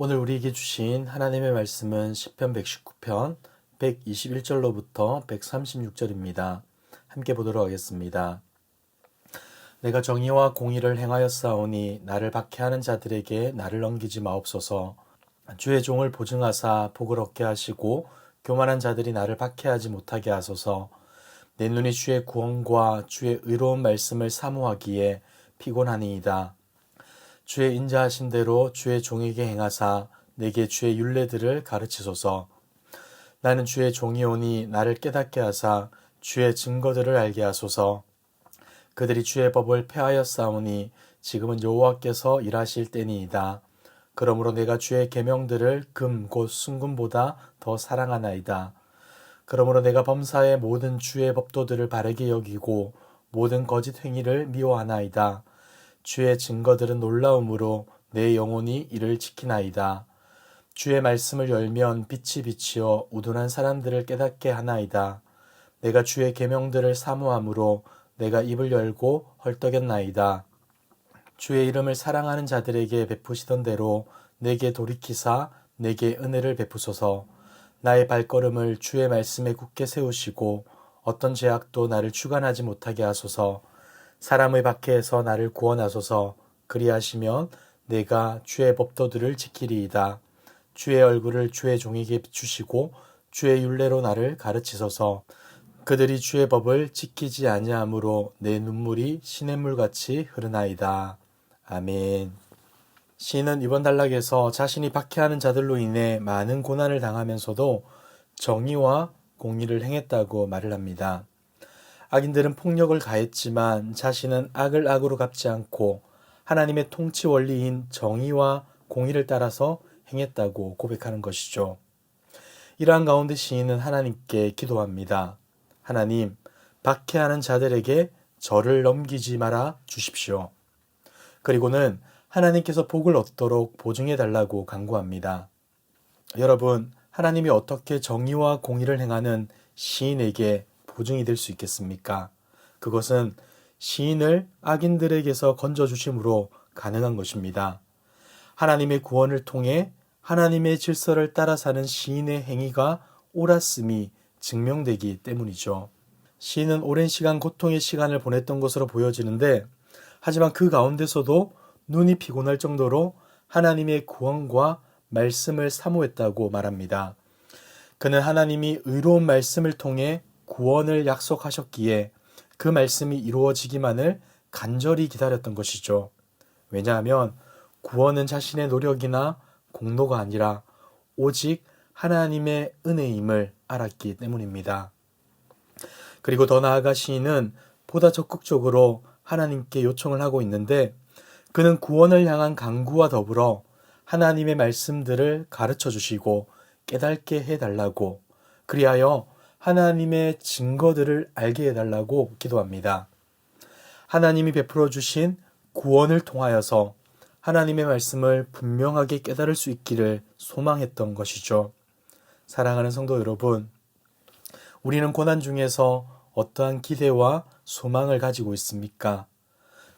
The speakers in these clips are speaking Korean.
오늘 우리에게 주신 하나님의 말씀은 시편 119편 121절로부터 136절입니다. 함께 보도록 하겠습니다. 내가 정의와 공의를 행하였사오니 나를 박해하는 자들에게 나를 넘기지 마옵소서. 주의 종을 보증하사 복을 얻게 하시고 교만한 자들이 나를 박해하지 못하게 하소서. 내 눈이 주의 구원과 주의 의로운 말씀을 사모하기에 피곤하니이다. 주의 인자하신 대로 주의 종에게 행하사 내게 주의 율례들을 가르치소서. 나는 주의 종이오니 나를 깨닫게 하사 주의 증거들을 알게 하소서. 그들이 주의 법을 폐하였사오니 지금은 여호와께서 일하실 때니이다. 그러므로 내가 주의 계명들을 금 곧 순금보다 더 사랑하나이다. 그러므로 내가 범사의 모든 주의 법도들을 바르게 여기고 모든 거짓 행위를 미워하나이다. 주의 증거들은 놀라움으로 내 영혼이 이를 지키나이다. 주의 말씀을 열면 빛이 비치어 우둔한 사람들을 깨닫게 하나이다. 내가 주의 계명들을 사모함으로 내가 입을 열고 헐떡였나이다. 주의 이름을 사랑하는 자들에게 베푸시던 대로 내게 돌이키사 내게 은혜를 베푸소서. 나의 발걸음을 주의 말씀에 굳게 세우시고 어떤 죄악도 나를 주관하지 못하게 하소서. 사람의 박해에서 나를 구원하소서. 그리하시면 내가 주의 법도들을 지키리이다. 주의 얼굴을 주의 종에게 비추시고 주의 율례로 나를 가르치소서. 그들이 주의 법을 지키지 아니하므로 내 눈물이 시냇물같이 흐르나이다. 아멘. 시인은 이번 단락에서 자신이 박해하는 자들로 인해 많은 고난을 당하면서도 정의와 공의를 행했다고 말을 합니다. 악인들은 폭력을 가했지만 자신은 악을 악으로 갚지 않고 하나님의 통치 원리인 정의와 공의를 따라서 행했다고 고백하는 것이죠. 이러한 가운데 시인은 하나님께 기도합니다. 하나님, 박해하는 자들에게 저를 넘기지 말아 주십시오. 그리고는 하나님께서 복을 얻도록 보증해 달라고 간구합니다. 여러분, 하나님이 어떻게 정의와 공의를 행하는 시인에게 보증이 될 수 있겠습니까? 그것은 시인을 악인들에게서 건져주심으로 가능한 것입니다. 하나님의 구원을 통해 하나님의 질서를 따라 사는 시인의 행위가 옳았음이 증명되기 때문이죠. 시인은 오랜 시간 고통의 시간을 보냈던 것으로 보여지는데 하지만 그 가운데서도 눈이 피곤할 정도로 하나님의 구원과 말씀을 사모했다고 말합니다. 그는 하나님이 의로운 말씀을 통해 구원을 약속하셨기에 그 말씀이 이루어지기만을 간절히 기다렸던 것이죠. 왜냐하면 구원은 자신의 노력이나 공로가 아니라 오직 하나님의 은혜임을 알았기 때문입니다. 그리고 더 나아가 시인은 보다 적극적으로 하나님께 요청을 하고 있는데 그는 구원을 향한 간구와 더불어 하나님의 말씀들을 가르쳐 주시고 깨닫게 해달라고, 그리하여 하나님의 증거들을 알게 해달라고 기도합니다. 하나님이 베풀어 주신 구원을 통하여서 하나님의 말씀을 분명하게 깨달을 수 있기를 소망했던 것이죠. 사랑하는 성도 여러분, 우리는 고난 중에서 어떠한 기대와 소망을 가지고 있습니까?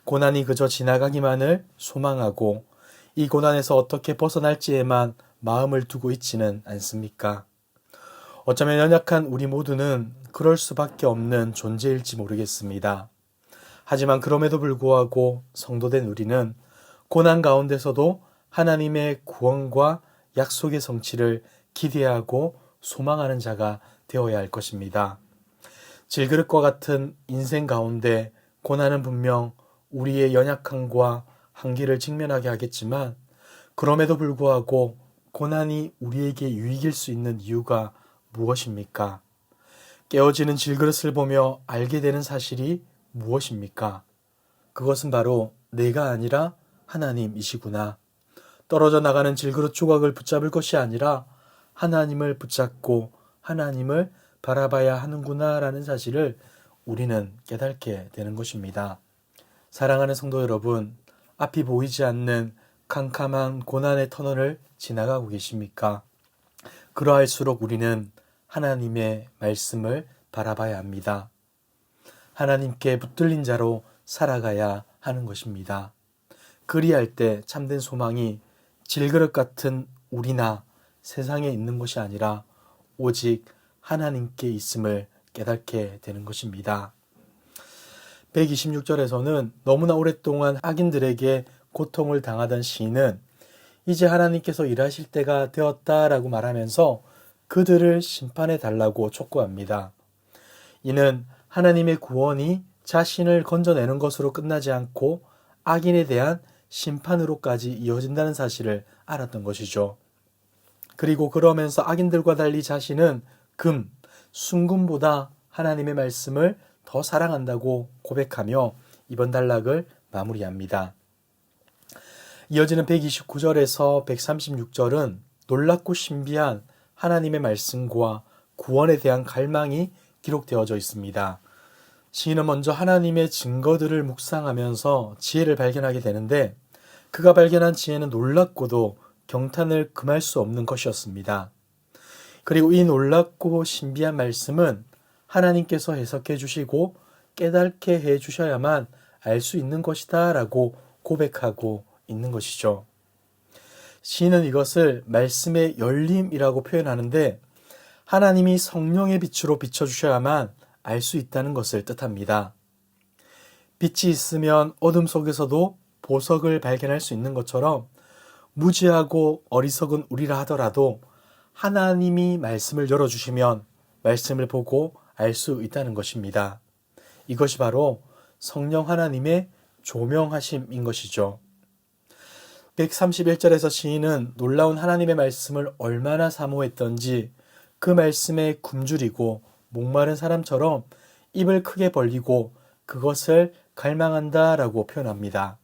고난이 그저 지나가기만을 소망하고 이 고난에서 어떻게 벗어날지에만 마음을 두고 있지는 않습니까? 어쩌면 연약한 우리 모두는 그럴 수밖에 없는 존재일지 모르겠습니다. 하지만 그럼에도 불구하고 성도된 우리는 고난 가운데서도 하나님의 구원과 약속의 성취를 기대하고 소망하는 자가 되어야 할 것입니다. 질그릇과 같은 인생 가운데 고난은 분명 우리의 연약함과 한계를 직면하게 하겠지만 그럼에도 불구하고 고난이 우리에게 유익일 수 있는 이유가 무엇입니까? 깨어지는 질그릇을 보며 알게 되는 사실이 무엇입니까? 그것은 바로 내가 아니라 하나님이시구나. 떨어져 나가는 질그릇 조각을 붙잡을 것이 아니라 하나님을 붙잡고 하나님을 바라봐야 하는구나 라는 사실을 우리는 깨닫게 되는 것입니다. 사랑하는 성도 여러분, 앞이 보이지 않는 캄캄한 고난의 터널을 지나가고 계십니까? 그러할수록 우리는 하나님의 말씀을 바라봐야 합니다. 하나님께 붙들린 자로 살아가야 하는 것입니다. 그리할 때 참된 소망이 질그릇 같은 우리나 세상에 있는 것이 아니라 오직 하나님께 있음을 깨닫게 되는 것입니다. 126절에서는 너무나 오랫동안 악인들에게 고통을 당하던 시인은 이제 하나님께서 일하실 때가 되었다라고 말하면서 그들을 심판해 달라고 촉구합니다. 이는 하나님의 구원이 자신을 건져내는 것으로 끝나지 않고 악인에 대한 심판으로까지 이어진다는 사실을 알았던 것이죠. 그리고 그러면서 악인들과 달리 자신은 순금보다 하나님의 말씀을 더 사랑한다고 고백하며 이번 단락을 마무리합니다. 이어지는 129절에서 136절은 놀랍고 신비한 하나님의 말씀과 구원에 대한 갈망이 기록되어져 있습니다. 시인은 먼저 하나님의 증거들을 묵상하면서 지혜를 발견하게 되는데 그가 발견한 지혜는 놀랍고도 경탄을 금할 수 없는 것이었습니다. 그리고 이 놀랍고 신비한 말씀은 하나님께서 해석해 주시고 깨닫게 해 주셔야만 알 수 있는 것이다 라고 고백하고 있는 것이죠. 시인은 이것을 말씀의 열림이라고 표현하는데 하나님이 성령의 빛으로 비춰주셔야만 알 수 있다는 것을 뜻합니다. 빛이 있으면 어둠 속에서도 보석을 발견할 수 있는 것처럼 무지하고 어리석은 우리라 하더라도 하나님이 말씀을 열어주시면 말씀을 보고 알 수 있다는 것입니다. 이것이 바로 성령 하나님의 조명하심인 것이죠. 131절에서 시인은 놀라운 하나님의 말씀을 얼마나 사모했던지 그 말씀에 굶주리고 목마른 사람처럼 입을 크게 벌리고 그것을 갈망한다라고 표현합니다.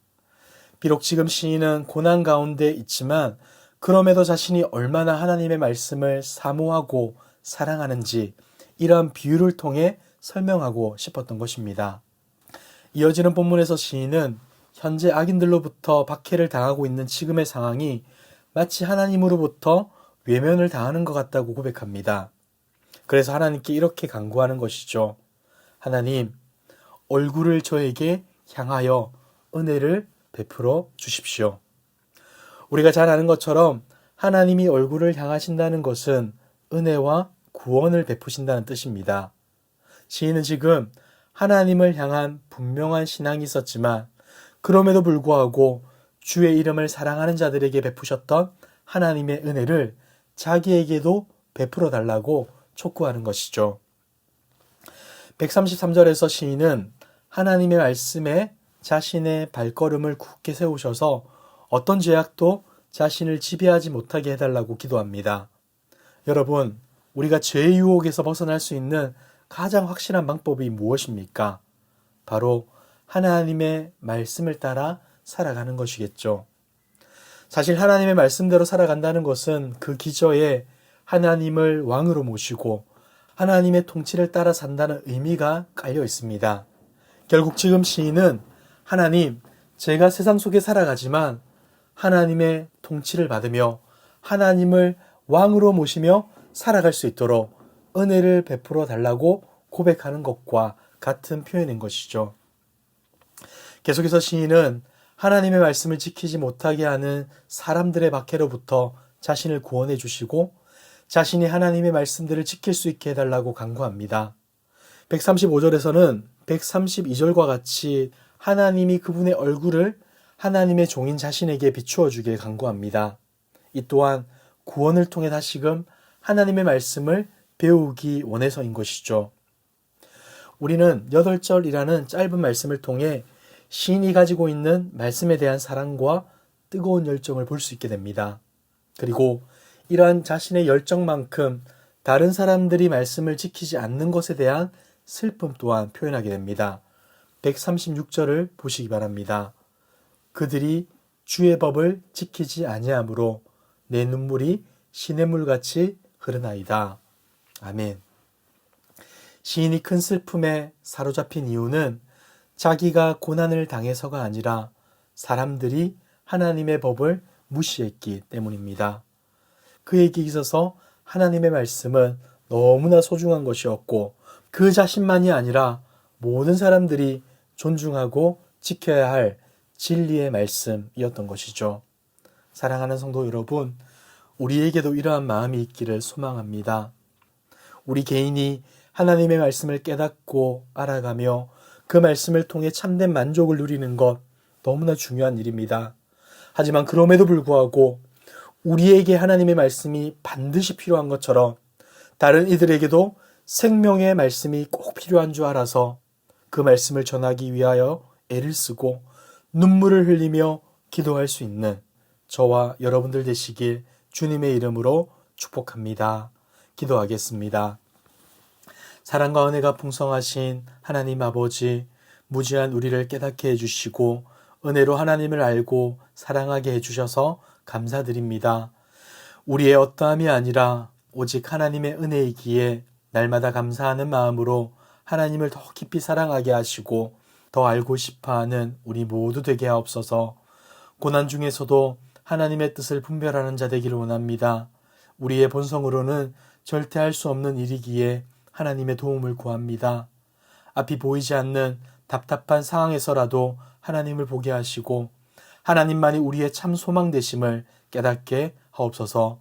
비록 지금 시인은 고난 가운데 있지만 그럼에도 자신이 얼마나 하나님의 말씀을 사모하고 사랑하는지 이러한 비유를 통해 설명하고 싶었던 것입니다. 이어지는 본문에서 시인은 현재 악인들로부터 박해를 당하고 있는 지금의 상황이 마치 하나님으로부터 외면을 당하는 것 같다고 고백합니다. 그래서 하나님께 이렇게 간구하는 것이죠. 하나님, 얼굴을 저에게 향하여 은혜를 베풀어 주십시오. 우리가 잘 아는 것처럼 하나님이 얼굴을 향하신다는 것은 은혜와 구원을 베푸신다는 뜻입니다. 시인은 지금 하나님을 향한 분명한 신앙이 있었지만 그럼에도 불구하고 주의 이름을 사랑하는 자들에게 베푸셨던 하나님의 은혜를 자기에게도 베풀어 달라고 촉구하는 것이죠. 133절에서 시인은 하나님의 말씀에 자신의 발걸음을 굳게 세우셔서 어떤 죄악도 자신을 지배하지 못하게 해달라고 기도합니다. 여러분, 우리가 죄의 유혹에서 벗어날 수 있는 가장 확실한 방법이 무엇입니까? 바로 하나님의 말씀을 따라 살아가는 것이겠죠. 사실 하나님의 말씀대로 살아간다는 것은 그 기저에 하나님을 왕으로 모시고 하나님의 통치를 따라 산다는 의미가 깔려 있습니다. 결국 지금 시인은 하나님, 제가 세상 속에 살아가지만 하나님의 통치를 받으며 하나님을 왕으로 모시며 살아갈 수 있도록 은혜를 베풀어 달라고 고백하는 것과 같은 표현인 것이죠. 계속해서 시인은 하나님의 말씀을 지키지 못하게 하는 사람들의 박해로부터 자신을 구원해 주시고 자신이 하나님의 말씀들을 지킬 수 있게 해달라고 간구합니다. 135절에서는 132절과 같이 하나님이 그분의 얼굴을 하나님의 종인 자신에게 비추어 주길 간구합니다. 이 또한 구원을 통해 다시금 하나님의 말씀을 배우기 원해서인 것이죠. 우리는 8절이라는 짧은 말씀을 통해 시인이 가지고 있는 말씀에 대한 사랑과 뜨거운 열정을 볼 수 있게 됩니다. 그리고 이러한 자신의 열정만큼 다른 사람들이 말씀을 지키지 않는 것에 대한 슬픔 또한 표현하게 됩니다. 136절을 보시기 바랍니다. 그들이 주의 법을 지키지 아니하므로 내 눈물이 시냇물같이 흐르나이다. 아멘. 시인이 큰 슬픔에 사로잡힌 이유는 자기가 고난을 당해서가 아니라 사람들이 하나님의 법을 무시했기 때문입니다. 그에게 있어서 하나님의 말씀은 너무나 소중한 것이었고 그 자신만이 아니라 모든 사람들이 존중하고 지켜야 할 진리의 말씀이었던 것이죠. 사랑하는 성도 여러분, 우리에게도 이러한 마음이 있기를 소망합니다. 우리 개인이 하나님의 말씀을 깨닫고 알아가며 그 말씀을 통해 참된 만족을 누리는 것 너무나 중요한 일입니다. 하지만 그럼에도 불구하고 우리에게 하나님의 말씀이 반드시 필요한 것처럼 다른 이들에게도 생명의 말씀이 꼭 필요한 줄 알아서 그 말씀을 전하기 위하여 애를 쓰고 눈물을 흘리며 기도할 수 있는 저와 여러분들 되시길 주님의 이름으로 축복합니다. 기도하겠습니다. 사랑과 은혜가 풍성하신 하나님 아버지, 무지한 우리를 깨닫게 해주시고 은혜로 하나님을 알고 사랑하게 해주셔서 감사드립니다. 우리의 어떠함이 아니라 오직 하나님의 은혜이기에 날마다 감사하는 마음으로 하나님을 더 깊이 사랑하게 하시고 더 알고 싶어하는 우리 모두 되게 하옵소서. 고난 중에서도 하나님의 뜻을 분별하는 자 되기를 원합니다. 우리의 본성으로는 절대 할 수 없는 일이기에 하나님의 도움을 구합니다. 앞이 보이지 않는 답답한 상황에서라도 하나님을 보게 하시고 하나님만이 우리의 참 소망 되심을 깨닫게 하옵소서.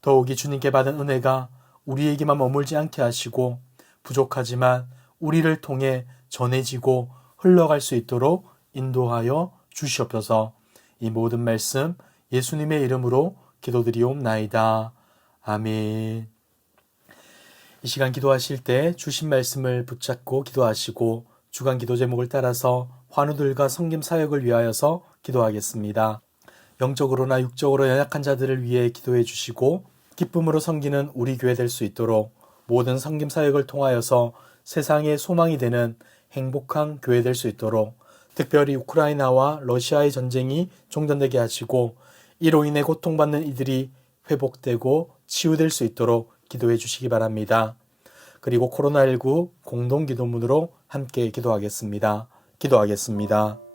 더욱이 주님께 받은 은혜가 우리에게만 머물지 않게 하시고 부족하지만 우리를 통해 전해지고 흘러갈 수 있도록 인도하여 주시옵소서. 이 모든 말씀 예수님의 이름으로 기도드리옵나이다. 아멘. 이 시간 기도하실 때 주신 말씀을 붙잡고 기도하시고 주간 기도 제목을 따라서 환우들과 섬김 사역을 위하여서 기도하겠습니다. 영적으로나 육적으로 연약한 자들을 위해 기도해 주시고 기쁨으로 섬기는 우리 교회 될 수 있도록 모든 섬김 사역을 통하여서 세상의 소망이 되는 행복한 교회 될 수 있도록 특별히 우크라이나와 러시아의 전쟁이 종전되게 하시고 이로 인해 고통받는 이들이 회복되고 치유될 수 있도록 기도해 주시기 바랍니다. 그리고 코로나19 공동기도문으로 함께 기도하겠습니다. 기도하겠습니다.